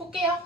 볼게요.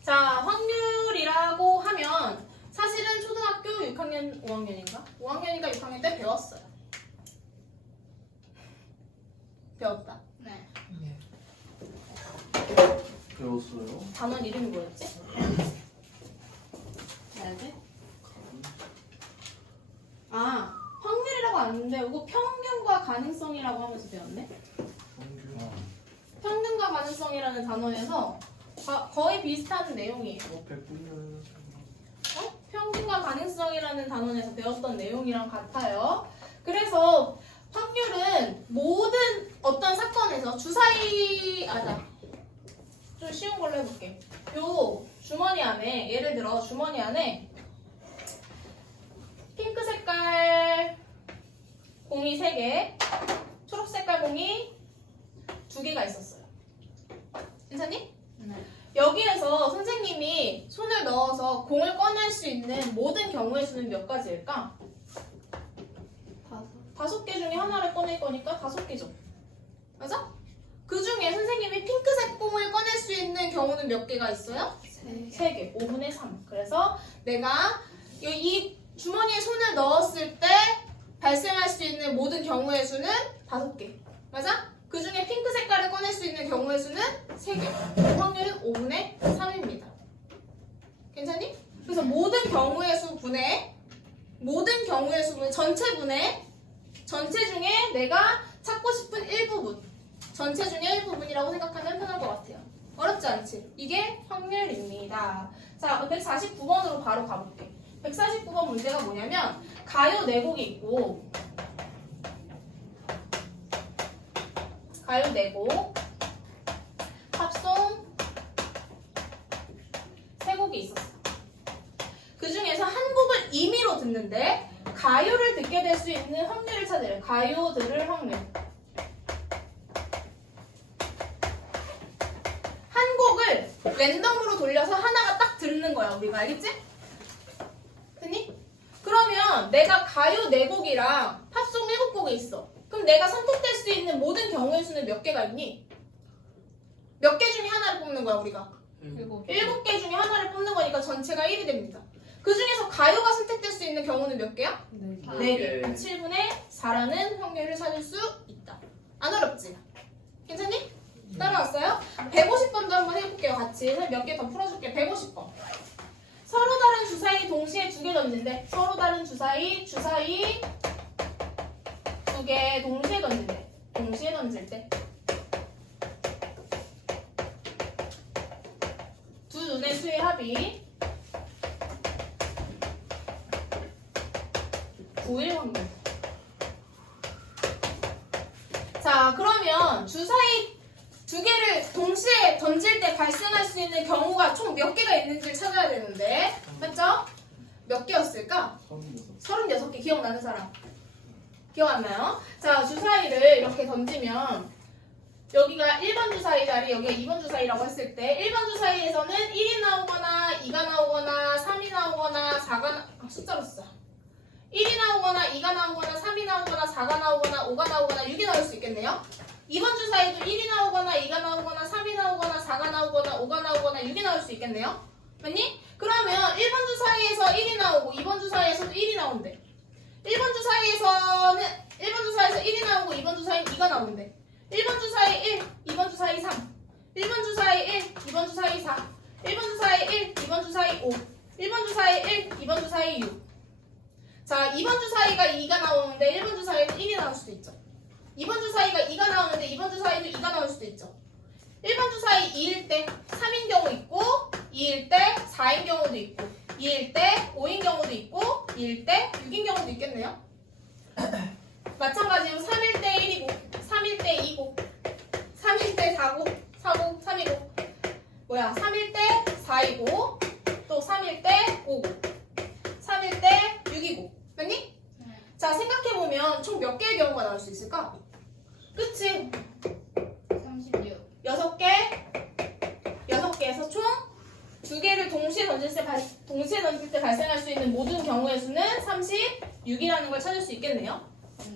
자, 확률이라고 하면 사실은 초등학교 6학년, 5학년인가? 5학년인가 6학년 때 배웠어요. 배웠다. 네. 배웠어요. 단원 이름이 뭐였지? 알지? 아, 확률이라고 아는데 이거 평균과 가능성이라고 하면서 배웠네? 평균과 가능성이라는 단어에서 거의 비슷한 내용이에요. 평균과 가능성이라는 단원에서 배웠던 내용이랑 같아요. 그래서 확률은 모든 어떤 사건에서 주사위 좀 쉬운 걸로 해볼게. 요 주머니 안에 예를 들어 주머니 안에 핑크 색깔 공이 3개, 초록 색깔 공이 2개가 있었어요. 괜찮니? 네. 여기에서 선생님이 손을 넣어서 공을 꺼낼 수 있는 모든 경우의 수는 몇 가지일까? 5개 중에 하나를 꺼낼 거니까 5개죠. 맞아? 그 중에 선생님이 핑크색 공을 꺼낼 수 있는 경우는 몇 개가 있어요? 3개. 5분의 3. 그래서 내가 이 주머니에 손을 넣었을 때 발생할 수 있는 모든 경우의 수는 5개. 맞아? 그 중에 핑크 색깔을 꺼낼 수 있는 경우의 수는 3개. 확률은 5분의 3입니다. 괜찮니? 그래서 모든 경우의 수 분의 전체 분의 전체 중에 내가 찾고 싶은 일부분, 전체 중에 일부분이라고 생각하면 편할 것 같아요. 어렵지 않지? 이게 확률입니다. 자, 149번으로 바로 가볼게. 149번 문제가 뭐냐면 가요 4곡이 있고 가요 4곡, 팝송 3곡이 있었어. 그 중에서 한 곡을 임의로 듣는데 가요를 듣게 될 수 있는 확률을 찾으래요. 가요 들을 확률. 한 곡을 랜덤으로 돌려서 하나가 딱 듣는 거야. 우리가 알겠지? 됐니? 그러면 내가 가요 4곡이랑 팝송 7곡이 있어. 그럼 내가 선택될 수 있는 모든 경우의 수는 몇 개가 있니? 몇 개 중에 하나를 뽑는 거야 우리가? 7개 중에 하나를 뽑는 거니까 전체가 1이 됩니다. 그 중에서 가요가 선택될 수 있는 경우는 몇 개야? 4개. 7분의 4라는 확률을 찾을 수 있다. 안 어렵지? 괜찮니? 따라왔어요? 150번도 한번 해볼게요. 같이 몇 개 더 풀어줄게. 150번. 서로 다른 주사위 동시에 2개 던진대. 서로 다른 주사위 2개 동시에 던진대. 동시에 던질 때 두 눈의 수의 합이 9일 확률. 자, 그러면 주사위 2개를 동시에 던질 때 발생할 수 있는 경우가 총 몇 개가 있는지를 찾아야 되는데, 맞죠? 몇 개였을까? 36개. 기억나는 사람? 기억 안 나요? 자, 주사위를 이렇게 던지면 여기가 1번 주사위 자리, 여기가 2번 주사위라고 했을 때 1번 주사위에서는 1이 나오거나 2가 나오거나 3이 나오거나 4가 숫자로 쓰자. 1이 나오거나 2가 나오거나 3이 나오거나 4가 나오거나 5가 나오거나 6이 나올 수 있겠네요. 2번 주사위도 1이 나오거나 2가 나오거나 3이 나오거나 4가 나오거나 5가 나오거나 6이 나올 수 있겠네요. 맞니? 그러면 1번 주사위에서 1이 나오고 2번 주사위에서도 1이 나온대. 1번 주사위에서 1이 나오고 2번 주사위 2가 나온대. 1번 주사위 1, 2번 주사위 3, 1번 주사위 1, 2번 주사위 4, 1번 주사위 1, 2번 주사위 5, 1번 주사위 1, 2번 주사위 6. 자, 2번 주사위가 2가 나오는데 1번 주사위도 1이 나올 수도 있죠. 2번 주사위가 2가 나오는데 2번 주사위도 2가 나올 수도 있죠. 1번 주사위 2일 때 3인 경우 있고 2일 때 4인 경우도 있고 2일 때 5인 경우도 있고 2일 때 6인 경우도 있겠네요. 마찬가지로 3일 때 1이고 3일 때 2고 3일 때 4고 4고 3이고 3일 때 4이고 또 3일 때 5고 3일 때 6이고 맞니? 자, 생각해보면 총 몇 개의 경우가 나올 수 있을까? 그치? 36. 6개? 6개에서 총 2개를 동시에 던질 때 발생할 수 있는 모든 경우의 수는 36이라는 걸 찾을 수 있겠네요.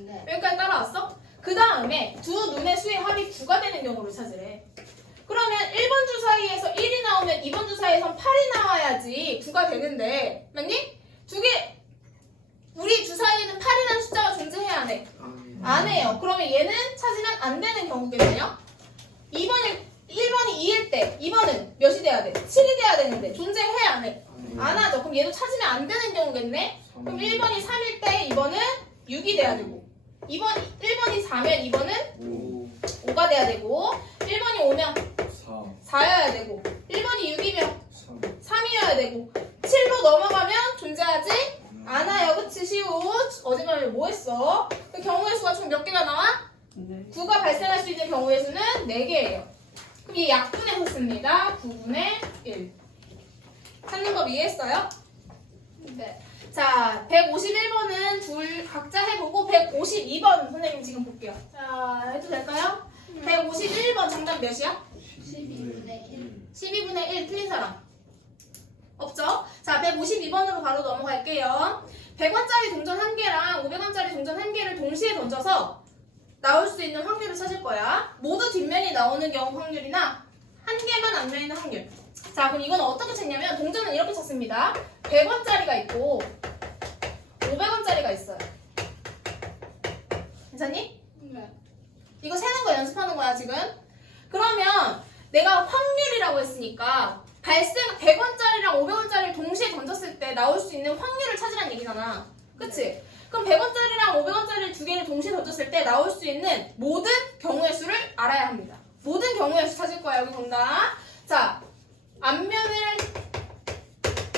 네. 여기까지 따라왔어? 그 다음에 두 눈의 수의 합이 9가 되는 경우를 찾으래. 그러면 1번 주사위에서 1이 주사에선 8이 나와야지 9가 되는데 맞니? 우리 주사에는 8이라는 숫자가 존재해야 안 해? 안 해요. 그러면 얘는 찾으면 안 되는 경우겠네요. 1번이 2일 때 2번은 몇이 돼야 돼? 7이 돼야 되는데 존재해야 안 해? 안 하죠. 그럼 얘도 찾으면 안 되는 경우겠네. 그럼 1번이 3일 때 2번은 6이 돼야 되고 1번이 4면 2번은 5가 돼야 되고 1번이 5면 4여야 되고 1번이 6이면 3이어야 되고 7로 넘어가면 존재하지 않아요. 그치? 시우 어제밤에 뭐 했어? 그 경우의 수가 총 몇 개가 나와? 9가 발생할 수 있는 경우의 수는 4개예요. 그럼 이 약분해서 씁니다. 9분의 1 찾는 법 이해했어요? 네. 자, 151번은 둘 각자 해보고 152번 선생님 지금 볼게요. 자, 해도 될까요? 151번 정답 몇이야? 12분의 1. 12분의 1 틀린 사람 없죠? 자, 152번으로 바로 넘어갈게요. 100원짜리 동전 1개랑 500원짜리 동전 1개를 동시에 던져서 나올 수 있는 확률을 찾을 거야. 모두 뒷면이 나오는 경우 확률이나 한 개만 앞면이나 확률. 자, 그럼 이건 어떻게 찾냐면 동전은 이렇게 찾습니다. 100원짜리가 있고 500원짜리가 있어요. 괜찮니? 네. 이거 세는 거 연습하는 거야 지금. 그러면 내가 확률이라고 했으니까 100원짜리랑 500원짜리를 동시에 던졌을 때 나올 수 있는 확률을 찾으라는 얘기잖아. 그치? 그럼 100원짜리랑 500원짜리 두 개를 동시에 던졌을 때 나올 수 있는 모든 경우의 수를 알아야 합니다. 모든 경우의 수 찾을 거야. 여기 본다. 자, 앞면을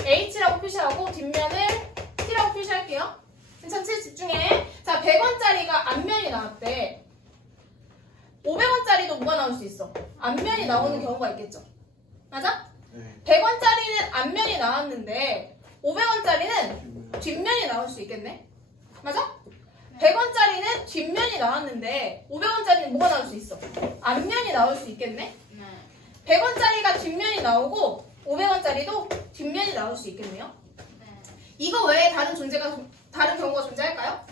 H라고 표시하고 뒷면을 T라고 표시할게요. 괜찮지? 집중해. 자, 100원짜리가 앞면이 나왔대. 500원짜리도 뭐가 나올 수 있어? 앞면이 나오는 경우가 있겠죠. 맞아? 100원짜리는 앞면이 나왔는데 500원짜리는 뒷면이 나올 수 있겠네? 맞아? 100원짜리는 뒷면이 나왔는데 500원짜리는 뭐가 나올 수 있어? 앞면이 나올 수 있겠네? 네. 100원짜리가 뒷면이 나오고 500원짜리도 뒷면이 나올 수 있겠네요? 네. 이거 외에 다른 경우가 존재할까요?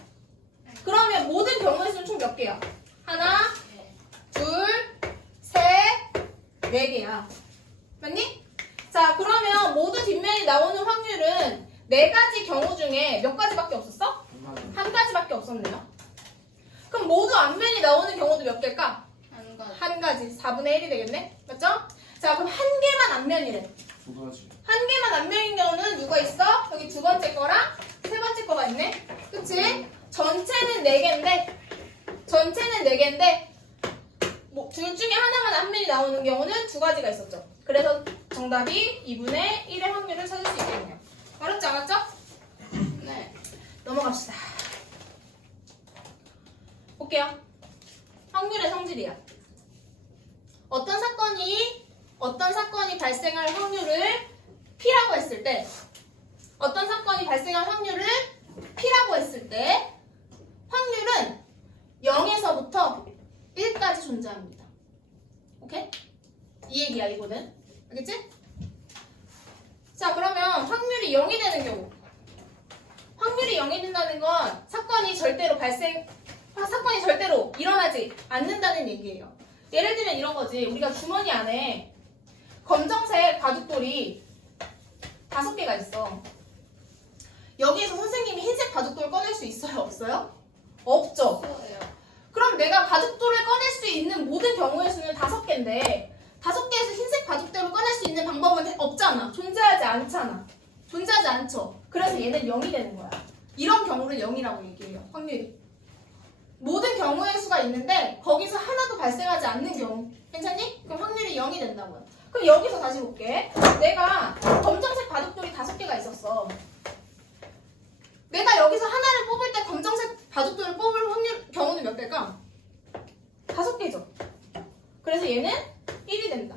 그러면 모든 경우의 수는 총 몇 개야? 하나, 네. 둘, 셋, 네 개야. 맞니? 자, 그러면 모두 뒷면이 나오는 확률은 네 가지 경우 중에 몇 가지밖에 없었어? 한 가지밖에 없었네요. 그럼 모두 앞면이 나오는 경우도 몇 개일까? 한 가지. 한 가지. 4분의 1이 되겠네? 맞죠? 자, 그럼 한 개만 앞면이래. 한 개만 앞면인 경우는 누가 있어? 여기 두 번째 거랑 세 번째 거가 있네? 그치? 전체는 4개인데 뭐, 둘 중에 하나만 앞면이 나오는 경우는 두 가지가 있었죠. 그래서 정답이 2분의 1의 확률을 찾을 수 있겠네요. 어렵지 않았죠? 네. 넘어갑시다. 볼게요. 확률의 성질이야. 어떤 사건이 발생할 확률을 P라고 했을 때 확률은 0에서부터 1까지 존재합니다. 오케이? 이 얘기야 이거는. 알겠지? 자, 그러면 확률이 0이 되는 경우. 확률이 0이 된다는 건 사건이 절대로 일어나지 않는다는 얘기예요. 예를 들면 이런 거지. 우리가 주머니 안에 검정색 바둑돌이 5개가 있어. 여기에서 선생님이 흰색 바둑돌을 꺼낼 수 있어요? 없어요? 없죠. 없어요. 그럼 내가 바둑돌을 꺼낼 수 있는 모든 경우의 수는 5개인데 5개에서 흰색 바둑돌을 꺼낼 수 있는 방법은 없잖아. 존재하지 않죠. 그래서 얘는 0이 되는 거야. 이런 경우를 0이라고 얘기해요. 확률이. 모든 경우의 수가 있는데 거기서 하나도 발생하지 않는 경우. 괜찮니? 그럼 확률이 0이 된다고요. 그럼 여기서 다시 볼게. 내가 검정색 바둑돌이 5개가 있었어. 내가 여기서 하나를 뽑을 때 검정색 바둑돌을 뽑을 경우는 몇 개일까? 5개죠. 그래서 얘는 1이 된다.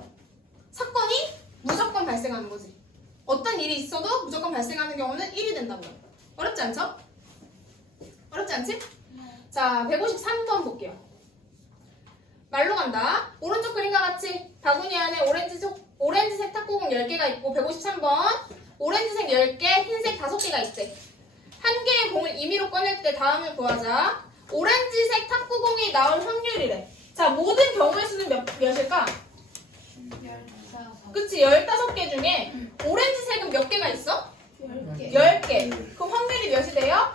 사건이 무조건 발생하는 거지. 어떤 일이 있어도 무조건 발생하는 경우는 1이 된다고요. 어렵지 않죠? 어렵지 않지? 자, 153번 볼게요. 말로 간다. 오른쪽 그림과 같이 바구니 안에 오렌지색 탁구공 10개가 있고 153번 오렌지색 10개, 흰색 5개가 있대. 한 개의 공을 임의로 꺼낼 때 다음을 구하자. 오렌지색 탁구공이 나올 확률이래. 자, 모든 경우의 수는 몇일까? 14. 그치, 15개 중에 오렌지색은 몇 개가 있어? 10개. 10개. 그 확률이 몇이 돼요?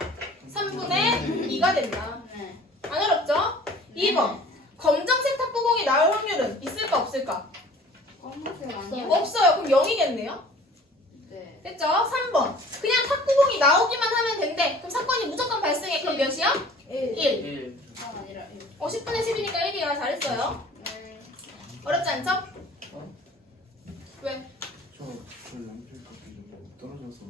3분의 2가 된다. 네. 안 어렵죠? 2번. 검정색 탁구공이 나올 확률은 있을까 없을까? 검은색 아니야? 없어요. 그럼 0이겠네요? 네. 됐죠? 3번. 그냥 탁구공이 나오기만 하면 된대. 그럼 사건이 무조건 발생해. 그럼 몇이야? 1. 1. 아, 아니라 1. 10분의 10이니까 1이야. 잘했어요. 네. 어렵지 않죠? 왜? 저 남편 깎이 떨어져서.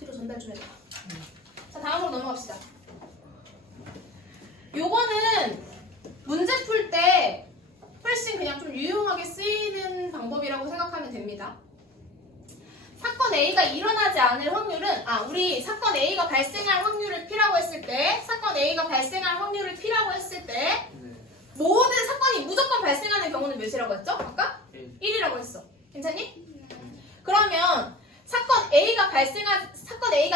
뒤로 전달 좀 해줘. 자, 다음으로 넘어갑시다. 요거는 문제 풀 때 훨씬 그냥 좀 유용하게 쓰이는 방법이라고 생각하면 됩니다. 사건 A가 일어나지 않을 확률은, 우리 사건 A가 발생할 확률을 P라고 했을 때, 사건 A가 발생할 확률을 P라고 했을 때, 네. 모든 사건이 무조건 발생하는 경우는 몇이라고 했죠? 아까? 1. 1이라고 했어. 괜찮니? 그러면 사건 A가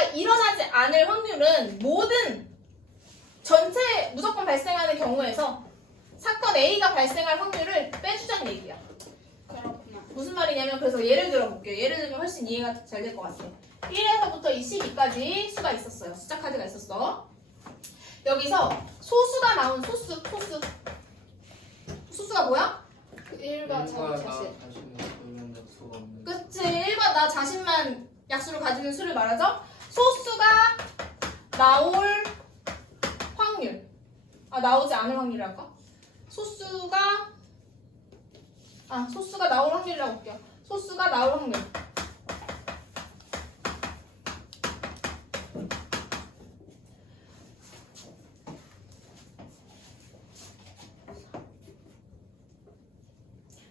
일어나지 않을 확률은 모든 전체 무조건 발생하는 경우에서 사건 A가 발생할 확률을 빼주자는 얘기야. 그렇구나. 무슨 말이냐면, 그래서 예를 들어 볼게요. 예를 들면 훨씬 이해가 잘 될 것 같아. 1에서부터 22까지 수가 있었어요. 숫자 카드가 있었어. 여기서 소수가 나온 소수가 뭐야? 그 1과 자기 자신. 자신은 그런 약수가 없는. 그치. 1과 나 자신만 약수를 가지는 수를 말하죠. 소수가 나올 확률. 나오지 않을 확률이랄까? 소수가 나올 확률이라고 볼게요. 소수가 나올 확률.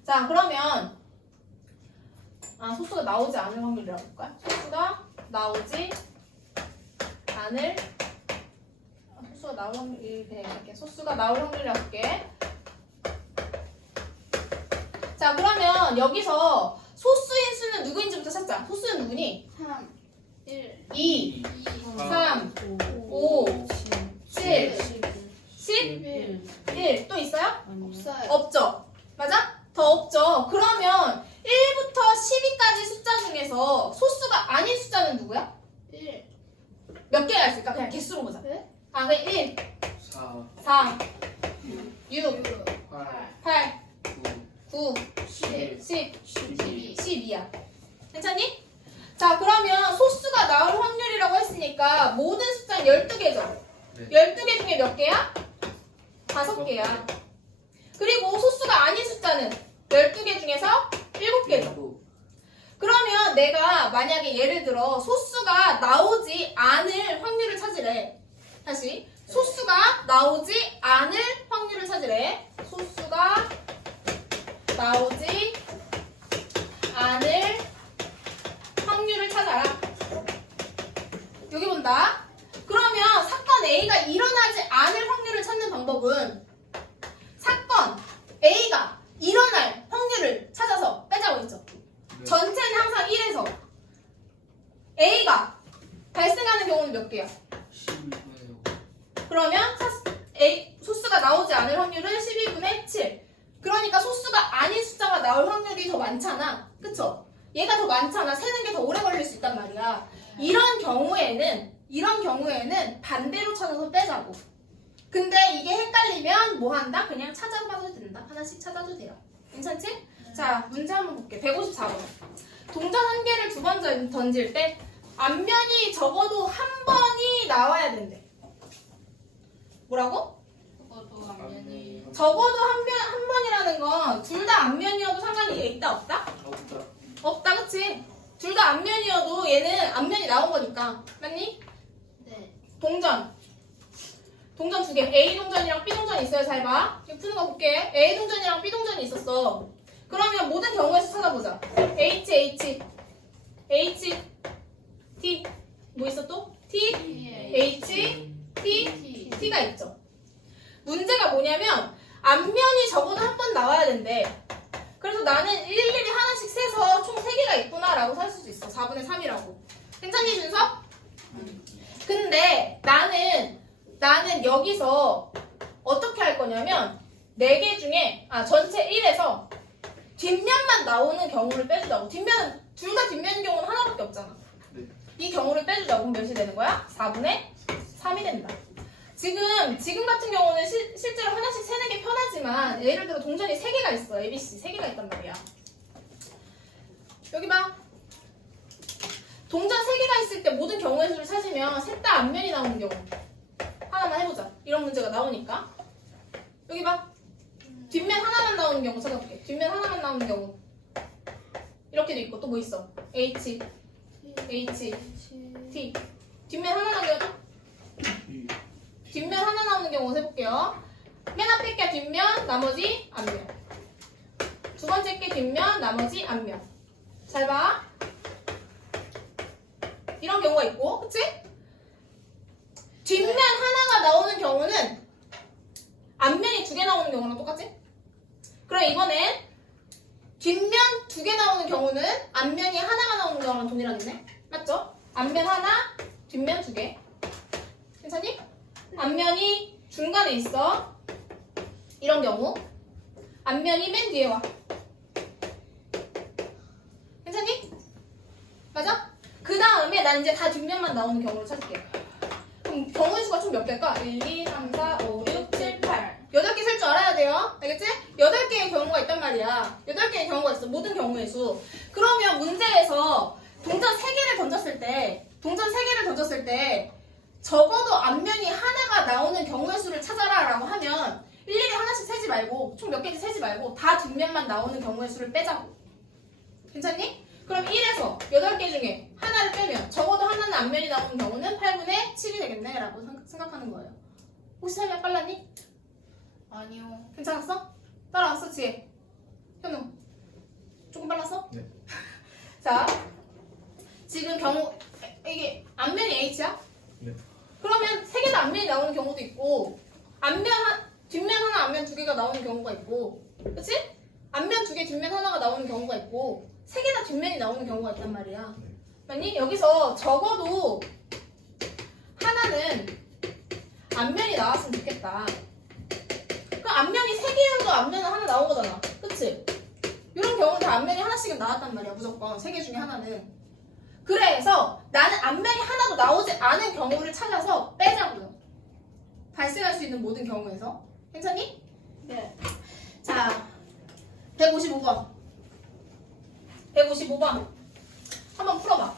자, 그러면 소수가 나오지 않을 확률이라고 볼까요? 소수가 나오지 않을 소수가 나올 확률 그냥 이렇게 소수가 나올 확률이라고 볼게. 자, 그러면 여기서 소수인 수는 누구인지부터 찾자. 소수는 누구니? 3, 1, 2, 2, 3, 5, 7, 10, 1. 1. 또 있어요? 없어요. 없죠? 맞아? 더 없죠? 그러면 1부터 12까지 숫자 중에서 소수가 아닌 숫자는 누구야? 1. 몇 개가 있을까? 그냥 개수로 보자. 네? 그냥 1, 4, 4, 6, 6, 8, 8, 9, 9, 10, 10, 12. 12야. 괜찮니? 자, 그러면 소수가 나올 확률이라고 했으니까 모든 숫자는 12개죠? 네. 12개 중에 몇 개야? 5개야. 그리고 소수가 아닌 숫자는 12개 중에서 7개죠. 그러면 내가 만약에 예를 들어 소수가 나오지 않을 확률을 찾으래. 다시. 소수가 나오지 않을 확률을 찾으래. 소수가 나오지 않을 확률을 찾아라. 여기 본다. 그러면 사건 A가 일어나지 않을 확률을 찾는 방법은 사건 A가 일어날 확률을 찾아서 빼자고 했죠. 전체는 항상 1에서 A가 발생하는 경우는 몇 개야? 12분의 5. 그러면 소수가 나오지 않을 확률은 12분의 7. 그러니까 소수가 아닌 숫자가 나올 확률이 더 많잖아. 그쵸? 얘가 더 많잖아. 세는 게 더 오래 걸릴 수 있단 말이야. 이런 경우에는 반대로 찾아서 빼자고. 근데 이게 헷갈리면 뭐 한다? 그냥 찾아봐도 된다. 하나씩 찾아도 돼요. 괜찮지? 자, 문제 한번 볼게. 154번. 동전 한 개를 2번 던질 때 앞면이 적어도 한 번이 나와야 된대. 뭐라고? 적어도 앞면이. 적어도 한 번이라는 건 둘 다 앞면이어도 상관이 있다 없다? 없다. 없다, 그치? 둘 다 앞면이어도 얘는 앞면이 나온 거니까. 맞니? 네. 동전 2개. A 동전이랑 B 동전이 있어요. 잘 봐. 이거 푸는 거 볼게. A 동전이랑 B 동전이 있었어. 그러면 모든 경우에서 찾아보자. H, T. 뭐 있어 또? T, H, T, T가 있죠. 문제가 뭐냐면 앞면이 적어도 한 번 나와야 된대. 그래서 나는 일일이 하나씩 세서 총 3개가 있구나 라고 살 수도 있어. 4분의 3이라고. 괜찮니, 준석? 근데 나는 여기서 어떻게 할 거냐면 4개 중에 전체 1에서 뒷면만 나오는 경우를 빼주자고. 뒷면은 둘 다 뒷면인 경우는 하나밖에 없잖아. 네. 이 경우를 빼주자고. 그럼 몇이 되는 거야? 4분의 3이 된다. 지금 같은 경우는 실제로 하나씩 세는 게 편하지만 예를 들어 동전이 3개가 있어. ABC 3개가 있단 말이야. 여기 봐. 동전 3개가 있을 때 모든 경우의 수를 찾으면 셋 다 앞면이 나오는 경우 하나만 해보자. 이런 문제가 나오니까. 여기 봐. 뒷면 하나만 나오는 경우 찾아볼게. 뒷면 하나만 나오는 경우 이렇게도 있고 또 뭐 있어? H, T. 뒷면 하나 나오는 경우 뒷면 하나 나오는 경우 해볼게요. 맨 앞에 게 뒷면, 나머지 앞면. 두 번째 게 뒷면, 나머지 앞면. 잘 봐. 이런 경우가 있고, 그치? 뒷면 하나가 나오는 경우는 앞면이 2개 나오는 경우랑 똑같지? 그럼 이번엔 뒷면 2개 나오는 경우는 앞면이 하나가 나오는 경우랑 동일하겠네? 맞죠? 앞면 하나, 뒷면 2개. 괜찮니? 앞면이 중간에 있어. 이런 경우. 앞면이 맨 뒤에 와. 괜찮니? 맞아? 그 다음에 난 이제 다 뒷면만 나오는 경우를 찾을게. 그럼 경우의 수가 총 몇 개일까? 1, 2, 3, 4, 5, 6, 7, 8. 8개 셀 줄 알아야 돼요. 알겠지? 8개의 경우가 있단 말이야. 8개의 경우가 있어. 모든 경우의 수. 그러면 문제에서 동전 3개를 던졌을 때 적어도 앞면이 하나가 나오는 경우의 수를 찾아라 라고 하면 일일이 하나씩 세지 말고 총 몇 개인지 세지 말고 다 뒷면만 나오는 경우의 수를 빼자고. 괜찮니? 그럼 1에서 8개 중에 하나를 빼면 적어도 하나는 앞면이 나오는 경우는 8분의 7이 되겠네 라고 생각하는 거예요. 혹시 설명 빨랐니? 아니요. 괜찮았어? 따라왔어 지혜? 현우 조금 빨랐어? 네. 자 지금 경우 이게 앞면이 H야? 네. 그러면 3개 다 앞면이 나오는 경우도 있고 뒷면 하나 앞면 2개가 나오는 경우가 있고 그치? 앞면 2개 뒷면 하나가 나오는 경우가 있고 3개 다 뒷면이 나오는 경우가 있단 말이야. 맞니? 여기서 적어도 하나는 앞면이 나왔으면 좋겠다. 그럼 앞면이 3개여도 앞면은 하나 나온 거잖아. 그치? 이런 경우는 다 앞면이 하나씩은 나왔단 말이야. 무조건 3개 중에 하나는. 그래서 나는 앞면이 하나도 나오지 않은 경우를 찾아서 빼자고요. 발생할 수 있는 모든 경우에서. 괜찮니? 네. 자, 155번. 155번. 한번 풀어봐.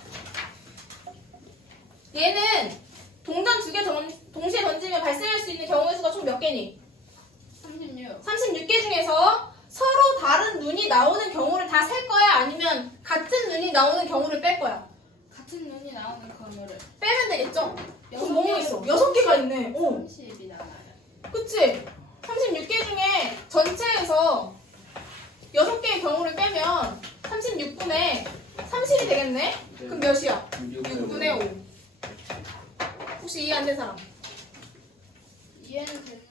얘는 동전 2개 동시에 던지면 발생할 수 있는 경우의 수가 총 몇 개니? 36. 36개 중에서 서로 다른 눈이 나오는 경우를 다 셀 거야? 아니면 같은 눈이 나오는 경우를 뺄 거야? 같은 눈이 나오는 경우를 빼면 되겠죠? 여섯 그럼 뭐가 개. 있어? 6개가 있네. 30이 나와요. 그치? 36개 중에 전체에서 6개의 경우를 빼면 36분의 30이 되겠네? 그럼 몇이야? 6분의 5. 혹시 이해 안 된 사람? 이해는 되는